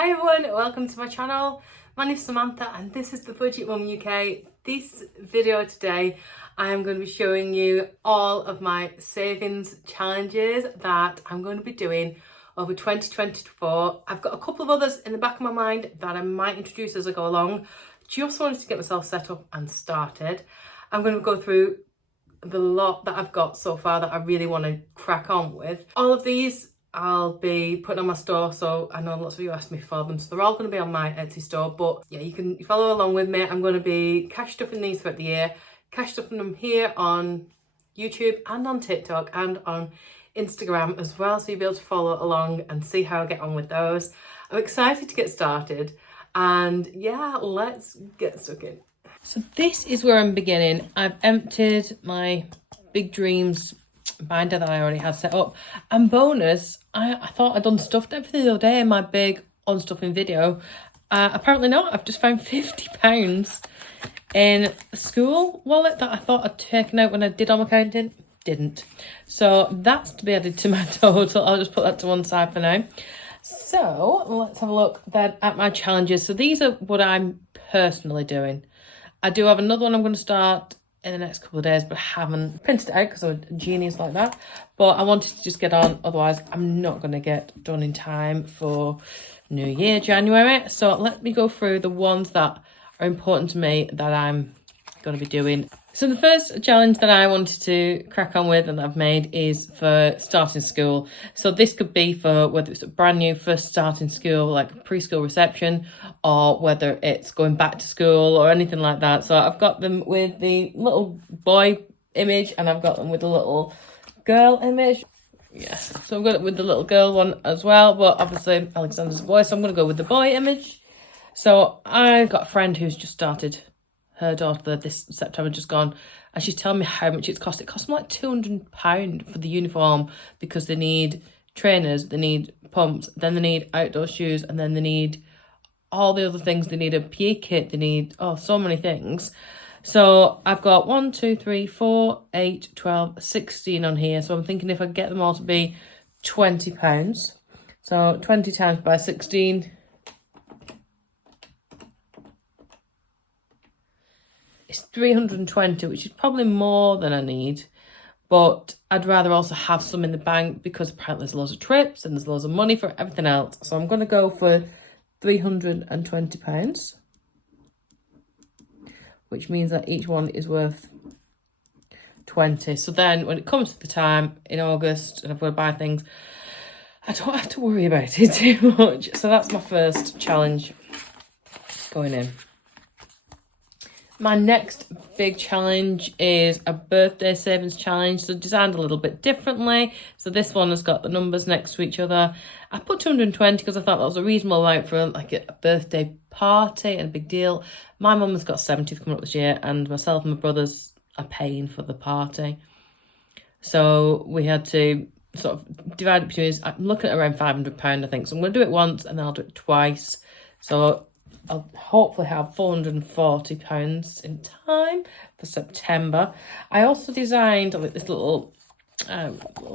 Hi everyone, welcome to my channel. My name is Samantha and this is the Budget Mum UK. This video today I am going to be showing you all of my savings challenges that I'm going to be doing over 2024. I've got a couple of others in the back of my mind that I might introduce as I go along. Just wanted to get myself set up and started. I'm going to go through the lot that I've got so far that I really want to crack on with. All of these I'll be putting on my store, so I know lots of you asked me for them, so they're all going to be on my Etsy store. But yeah, you can follow along with me. I'm going to be cash stuffing these throughout the year, cash stuffing them here on YouTube and on TikTok and on Instagram as well, so you'll be able to follow along and see how I get on with those. I'm excited to get started, and yeah, let's get stuck in. So this is where I'm beginning. I've emptied my Big Dreams binder that I already had set up, and bonus, I thought I'd unstuffed everything the other day in my big unstuffing video. Apparently not. I've just found £50 in the school wallet that I thought I'd taken out when I did all my counting. Didn't. So that's to be added to my total. I'll just put that to one side for now. So let's have a look then at my challenges. So these are what I'm personally doing. I do have another one I'm going to start in the next couple of days, but I haven't printed it out because I'm a genius like that. But I wanted to just get on, otherwise I'm not going to get done in time for New Year, January. So let me go through the ones that are important to me that I'm going to be doing. So the first challenge that I wanted to crack on with and I've made is for starting school. So this could be for whether it's a brand new first starting school, like preschool reception, or whether it's going back to school or anything like that. So I've got them with the little boy image and I've got them with the little girl image. Yeah, so I've got it with the little girl one as well, but obviously Alexander's a boy, so I'm going to go with the boy image. So I've got a friend who's just started her daughter this September just gone, and she's telling me how much it's cost. It cost them like £200 for the uniform because they need trainers, they need pumps, then they need outdoor shoes, and then they need all the other things. They need a PE kit, they need so many things. So I've got 1, 2, 3, 4, 8, 12, 16 on here. So I'm thinking if I get them all to be £20, so 20 times by 16, it's 320, which is probably more than I need, but I'd rather also have some in the bank because apparently there's loads of trips and there's loads of money for everything else. So I'm going to go for £320, which means that each one is worth 20. So then when it comes to the time in August and I've got to buy things, I don't have to worry about it too much. So that's my first challenge going in. My next big challenge is a birthday savings challenge, so designed a little bit differently. So this one has got the numbers next to each other. I put 220 because I thought that was a reasonable amount for like a birthday party and a big deal. My mum has got 70th coming up this year, and myself and my brothers are paying for the party. So we had to sort of divide it between us. I'm looking at around £500, I think. So I'm going to do it once and then I'll do it twice. So I'll hopefully have £440 in time for September. I also designed like this little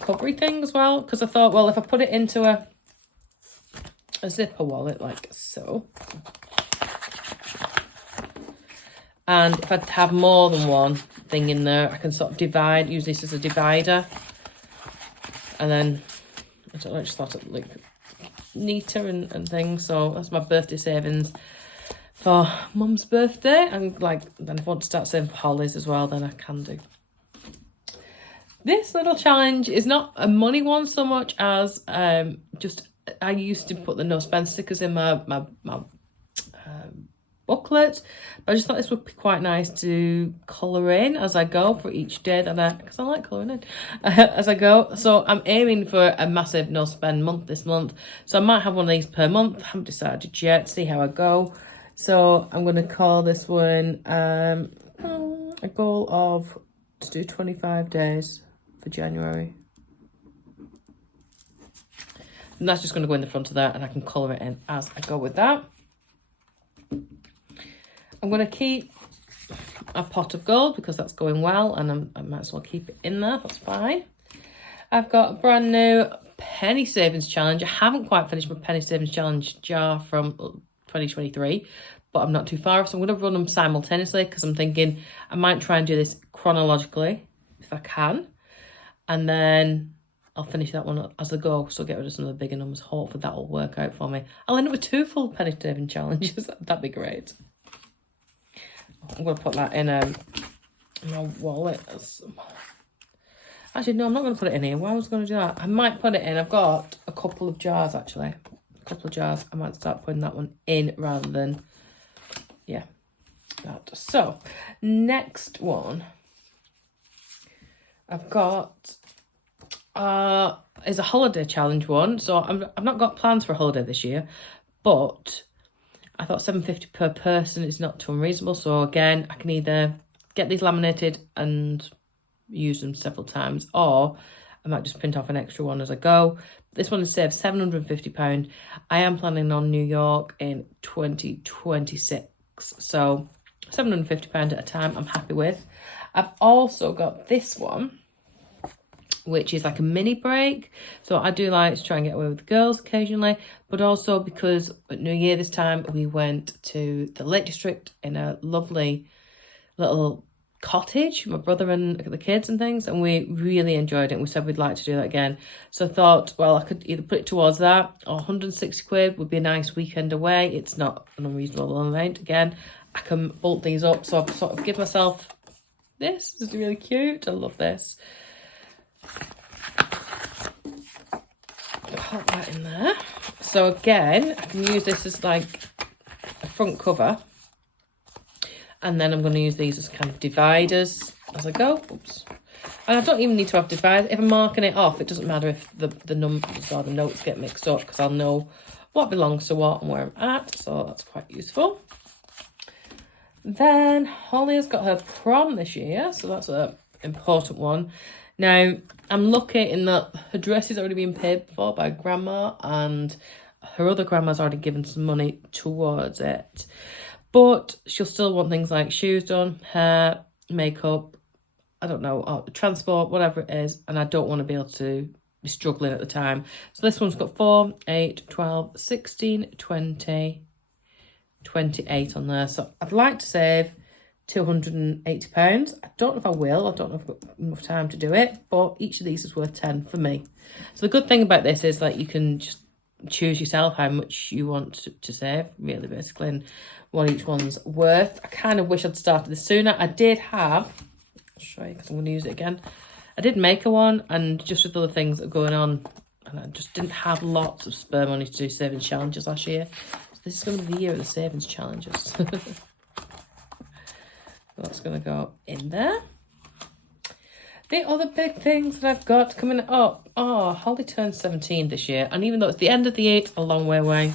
cupbery thing as well, because I thought, well, if I put it into a zipper wallet like so, and if I have more than one thing in there, I can sort of divide, use this as a divider, and then I don't know, just sort of like neater and things. So that's my birthday savings for mum's birthday, and like then if I want to start saving for Holly's as well, then I can do. This little challenge is not a money one so much as just I used to put the no spend stickers in my booklet, but I just thought this would be quite nice to colour in as I go for each day that because I like colouring in as I go. So I'm aiming for a massive no spend month this month, so I might have one of these per month. I haven't decided yet, see how I go. So I'm going to call this one a goal of to do 25 days for January, and that's just going to go in the front of that, and I can colour it in as I go with that. I'm going to keep a pot of gold because that's going well, and I might as well keep it in there. That's fine. I've got a brand new penny savings challenge. I haven't quite finished my penny savings challenge jar from 2023, but I'm not too far off, so I'm going to run them simultaneously because I'm thinking I might try and do this chronologically if I can, and then I'll finish that one as I go, so get rid of some of the bigger numbers. Hopefully that will work out for me. I'll end up with 2 full penny saving challenges. That'd be great. I'm going to put that in my wallet. Actually, no, I'm not going to put it in here. Why was I going to do that? I might put it in. I've got a couple of jars, actually. A couple of jars. I might start putting that one in rather than, yeah, that. So, next one I've got is a holiday challenge one. So, I've not got plans for a holiday this year, but I thought $7.50 per person is not too unreasonable. So, again, I can either get these laminated and use them several times, or I might just print off an extra one as I go. This one has saved £750. I am planning on New York in 2026, so £750 at a time I'm happy with. I've also got this one, which is like a mini break. So I do like to try and get away with the girls occasionally, but also because at New Year this time we went to the Lake District in a lovely little cottage, my brother and the kids and things, and we really enjoyed it. We said we'd like to do that again, so I thought, well, I could either put it towards that, or 160 quid would be a nice weekend away. It's not an unreasonable amount. Again, I can bolt these up, so I've sort of give myself this. This is really cute. I love this. Pop that in there. So again, I can use this as like a front cover, and then I'm going to use these as kind of dividers as I go. Oops. And I don't even need to have dividers. If I'm marking it off, it doesn't matter if the numbers or the notes get mixed up, because I'll know what belongs to what and where I'm at. So that's quite useful. Then Holly has got her prom this year, so that's an important one. Now, I'm lucky in that her dress is already being paid for by grandma, and her other grandma's already given some money towards it. But she'll still want things like shoes done, hair, makeup, I don't know, or transport, whatever it is. And I don't want to be able to be struggling at the time. So this one's got 4, 8, 12, 16, 20, 28 on there. So I'd like to save £280. I don't know if I will. I don't know if I've got enough time to do it. But each of these is worth 10 for me. So the good thing about this is that you can just choose yourself how much you want to save, really, basically, and what each one's worth. I kind of wish I'd started this sooner. I did have, I'll show you because I'm going to use it again. I did make a one, and just with other things that are going on, and I just didn't have lots of spare money to do savings challenges last year. So this is going to be the year of the savings challenges. That's going to go in there. The other big things that I've got coming up. Oh, Holly turned 17 this year. And even though it's the end of the 8th, a long way away,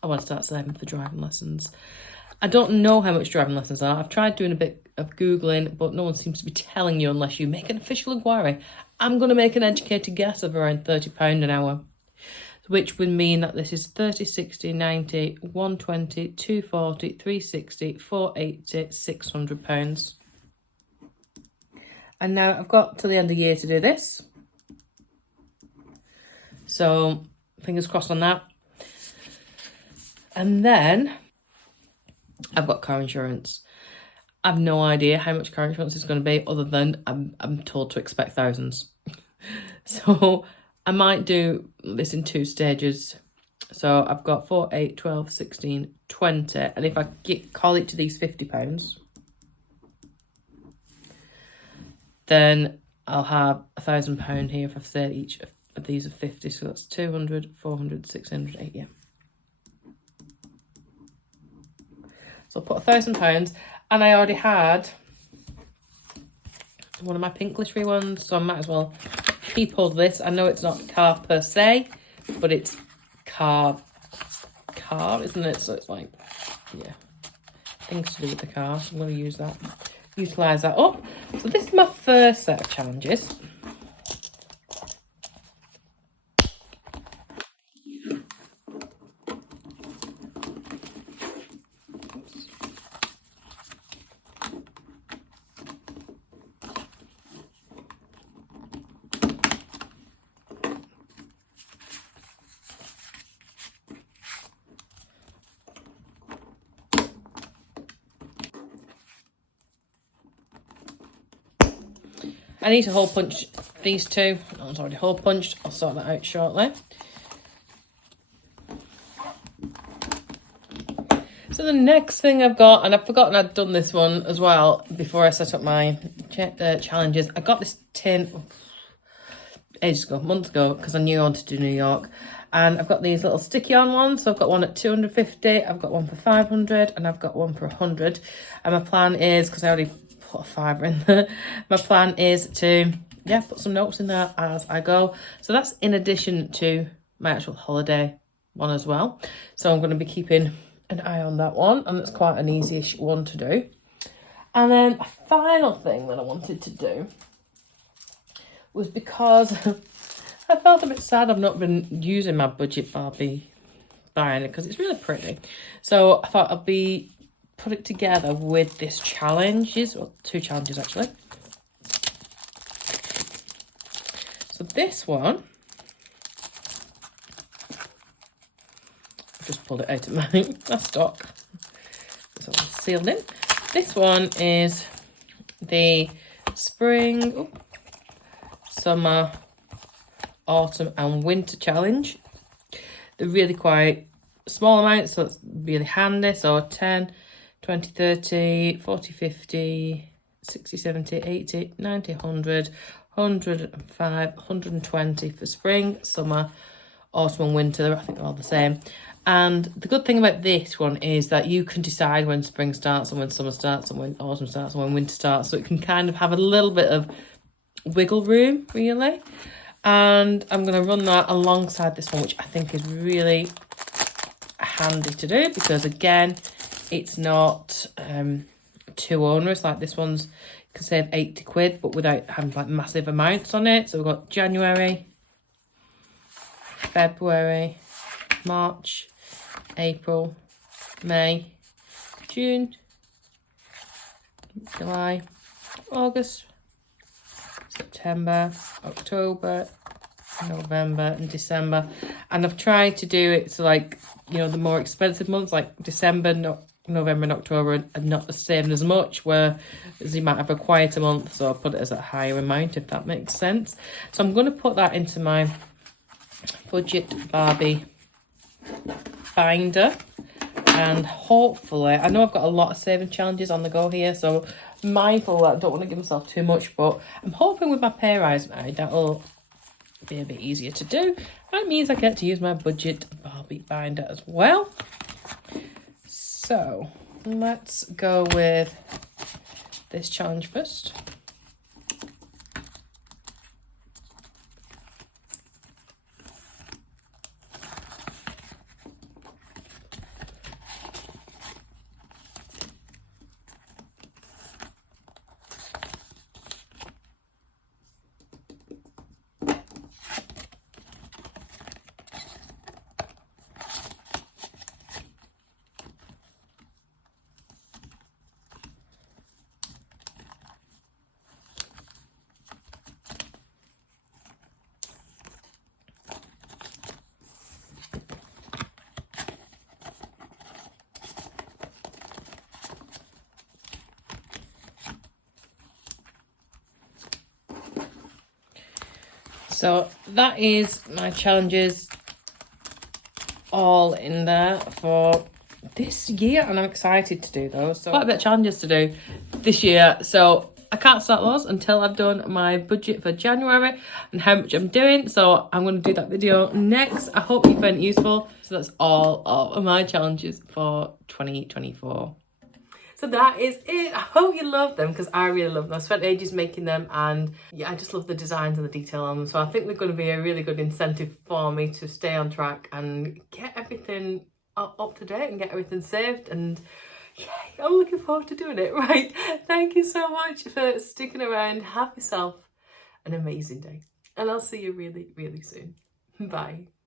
I want to start saving for driving lessons. I don't know how much driving lessons are. I've tried doing a bit of Googling, but no one seems to be telling you unless you make an official inquiry. I'm going to make an educated guess of around £30 an hour, which would mean that this is 30, 60, 90, 120, 240, 360, 480, £600. And now I've got to the end of the year to do this. So fingers crossed on that. And then I've got car insurance. I've no idea how much car insurance is going to be, other than I'm told to expect thousands. So I might do this in 2 stages. So I've got 4, 8, 12, 16, 20. And if I call it to these £50, then I'll have £1,000 here if I've said each of these are 50. So that's 200, 400, 600, 8, yeah. So I'll put £1,000, and I already had one of my pink glittery ones, so I might as well keep hold of this. I know it's not car per se, but it's car, isn't it? So it's like, yeah, things to do with the car. So I'm going to use that, utilise that up. So this is my first set of challenges. I need to hole punch these two. That one's already hole punched. I'll sort that out shortly. So the next thing I've got, and I've forgotten I'd done this one as well before I set up my challenges. I got this tin ages ago, months ago, because I knew I wanted to do New York. And I've got these little sticky on ones. So I've got one at 250, I've got one for 500, and I've got one for 100. And my plan is, because I already put a fiver in there, my plan is to, yeah, put some notes in there as I go. So that's in addition to my actual holiday one as well. So I'm going to be keeping an eye on that one, and it's quite an easy-ish one to do. And then a final thing that I wanted to do was, because I felt a bit sad I've not been using my budget Barbie binder because it's really pretty. So I thought I'd put it together with this challenges, well, 2 challenges actually. So this one, just pulled it out of my stock. So it's sealed in. This one is the spring, summer, autumn and winter challenge. They're really quite small amounts, so it's really handy. So 10, 20, 30, 40, 50, 60, 70, 80, 90, 100, 105, 120 for spring, summer, autumn and winter. I think they're all the same. And the good thing about this one is that you can decide when spring starts and when summer starts and when autumn starts and when winter starts. So it can kind of have a little bit of wiggle room, really. And I'm going to run that alongside this one, which I think is really handy to do because, again, it's not too onerous. Like this one's, you can save 80 quid, but without having like massive amounts on it. So we've got January, February, March, April, May, June, July, August, September, October, November and December. And I've tried to do it so, like, you know, the more expensive months like December, November and October are not saving as much, whereas you might have a quieter month, so I'll put it as a higher amount, if that makes sense. So I'm going to put that into my budget Barbie binder, and hopefully, I know I've got a lot of saving challenges on the go here, so mindful that I don't want to give myself too much, but I'm hoping with my pay rise now that'll be a bit easier to do. That means I get to use my budget Barbie binder as well. So let's go with this challenge first. So that is my challenges all in there for this year, and I'm excited to do those. So quite a bit of challenges to do this year, so I can't start those until I've done my budget for January and how much I'm doing. So I'm going to do that video next. I hope you found it useful. So that's all of my challenges for 2024. So that is it. I hope you love them because I really love them. I spent ages making them, and yeah, I just love the designs and the detail on them. So I think they're going to be a really good incentive for me to stay on track and get everything up to date and get everything saved. And yeah, I'm looking forward to doing it. Right. Thank you so much for sticking around. Have yourself an amazing day. And I'll see you really, really soon. Bye.